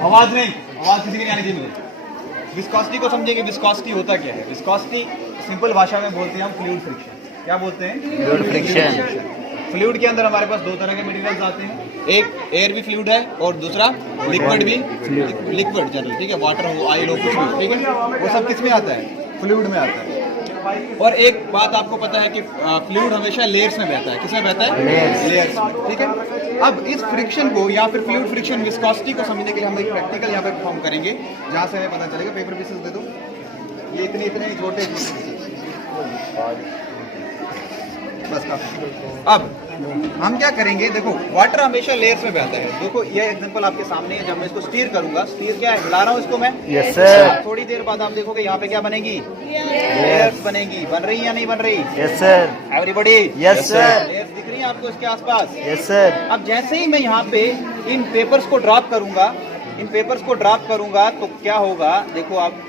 आवाज नहीं, आवाज किसी की नहीं आनी चाहिए मुझे। विस्कोसिटी को समझेंगे, विस्कोसिटी होता क्या है। विस्कोसिटी सिंपल भाषा में बोलते हैं हम फ्लूइड फ्रिक्शन। क्या बोलते हैं? Fluid friction. फ्लूइड के अंदर हमारे पास दो तरह के मटेरियल्स आते हैं, एक एयर भी फ्लूइड है और दूसरा लिक्विड भी, लिक्विड जनरल, ठीक है, वाटर हो, ऑयल हो, कुछ भी, ठीक है, वो सब किस में आता है? फ्लूइड में आता है। और एक बात आपको पता है कि फ्लूइड हमेशा लेयर्स में बहता है। किसमें बहता है? लेयर्स में, ठीक है। अब इस फ्रिक्शन को या फिर फ्लूइड फ्रिक्शन विस्कोसिटी को समझने के लिए हम एक प्रैक्टिकल यहाँ पे परफॉर्म करेंगे, जहाँ से हमें पता चलेगा। पेपर पीसेस दे दो, ये इतने इतने छोटे बस काफी। अब हम क्या करेंगे, देखो वाटर हमेशा लेयर्स में बहता है। देखो ये एग्जांपल आपके सामने है, जब मैं इसको स्टीयर करूंगा, स्टीयर क्या है, हिला रहा हूँ इसको मैं। Yes sir. थोड़ी देर बाद आप देखोगे यहाँ पे क्या बनेगी? लेयर्स बनेगी। बन रही या नहीं बन रही? Yes sir. Everybody? Yes sir. Layers दिख रही है आपको इसके आसपास? Yes sir. अब जैसे ही मैं यहाँ पे इन पेपर्स को ड्रॉप करूंगा, इन पेपर्स को ड्रॉप करूंगा तो क्या होगा, देखो आप।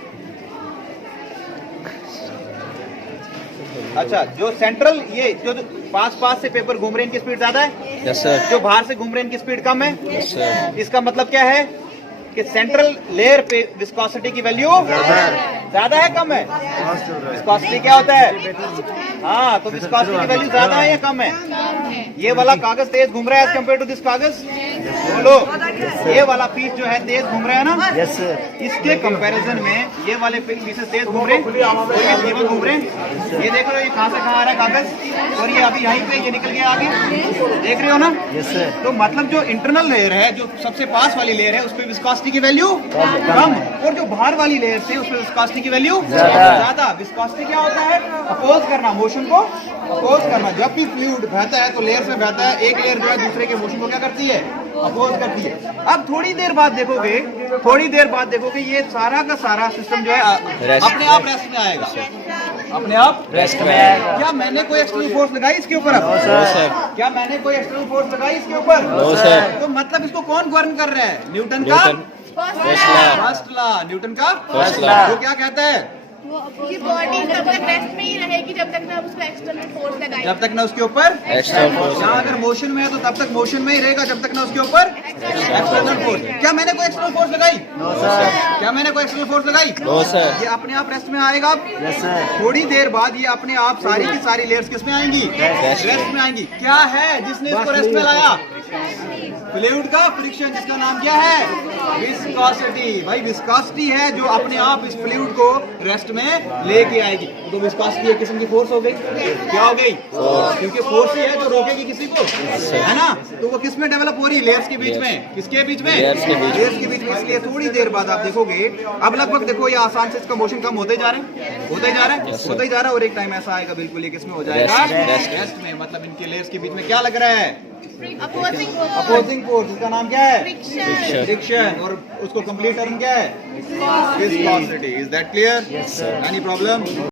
अच्छा, जो सेंट्रल ये जो पास पास से पेपर घूम रहे हैं, इनकी स्पीड ज्यादा है? Yes sir. जो बाहर से घूम रहे हैं, इनकी स्पीड कम है? Yes sir. इसका मतलब क्या है कि सेंट्रल लेयर पे विस्कोसिटी की वैल्यू ज्यादा है, कम है? विस्कोसिटी क्या होता है? हाँ, तो विस्कोसिटी की वैल्यू ज्यादा है या कम है? ये वाला कागज तेज घूम रहा है एज कम्पेयर टू दिस कागज। बोलो, ये वाला पीस जो है तेज घूम रहा है ना? Yes sir. इसके कंपैरिजन में ये वाले पीसेस तेज घूम रहे हैं, और ये धीमे घूम रहे हैं। ये देख रहे हो, ये कहाँ से कहाँ आ रहा है कागज, और ये अभी यहीं पे ये निकल गया आगे, देख रहे हो ना? Yes sir. तो मतलब जो इंटरनल लेयर है, जो सबसे पास वाली लेयर है, उस पे विस्कोसिटी की वैल्यू कम, और जो बाहर वाली लेयर है, उस पे विस्कोसिटी की वैल्यू ज्यादा। विस्कोसिटी क्या होता है? अपोज करना, मोशन को अपोज करना। जब भी फ्लूइड बहता है तो लेयर्स में बहता है, एक लेयर जो है दूसरे के मोशन को क्या करती है? अपोज करती है। अब थोड़ी देर बाद देखोगे ये सारा का सारा सिस्टम जो है अपने आप रेस्ट में आएगा। अपने आप रेस्ट में आएगा। क्या मैंने कोई एक्सटर्नल फोर्स लगाई इसके ऊपर? No sir. क्या मैंने कोई एक्सटर्नल फोर्स लगाई इसके ऊपर? No sir. तो मतलब इसको कौन गवर्न कर रहा है? न्यूटन का फर्स्ट लॉ। न्यूटन का फर्स्ट लॉ। वो क्या कहता है कि बॉडी तब तक रेस्ट में ही रहेगी जब तक ना उसको एक्सटर्नल फोर्स लगाए, जब तक ना उसके ऊपर एक्सटर्नल फोर्स। यहाँ अगर मोशन में है तो तब तक मोशन में ही रहेगा जब तक ना उसके ऊपर एक्सटर्नल फोर्स। क्या मैंने कोई एक्सटर्नल फोर्स लगाई? No sir. क्या मैंने कोई एक्सटर्नल फोर्स लगाई? No sir. ये अपने आप रेस्ट में आएगा। Yes sir. थोड़ी देर बाद ये अपने आप सारी की सारी लेयर्स किस में आएंगी? रेस्ट में आएंगी। क्या है जिसने इसको रेस्ट में लाया? फ्लूइड का फ्रिक्शन, जिसका नाम क्या है? विस्कोसिटी। भाई विस्कोसिटी है जो अपने आप इस फ्लूइड को रेस्ट में लेके आएगी। तो विस्कोसिटी एक किस्म की फोर्स हो गई। क्या हो गई? क्योंकि फोर्स ही है जो रोकेगी किसी को, है ना? तो वो किस में डेवलप हो रही है? लेयर्स के बीच में। किसके बीच में? लेयर्स के बीच में। इसलिए थोड़ी देर बाद आप देखोगे, अब लगभग देखो ये आसान से इसका मोशन कम होते जा रहे हैं, होते जा रहा है, और एक टाइम ऐसा आएगा बिल्कुल ये किसमें हो जाएगा? रेस्ट में। मतलब इनके लेयर्स के बीच में क्या लग रहा है? Opposing force. इसका नाम क्या है? फ्रिक्शन। और उसको कंप्लीट टर्म क्या है? Viscosity. Is that clear? Any problem?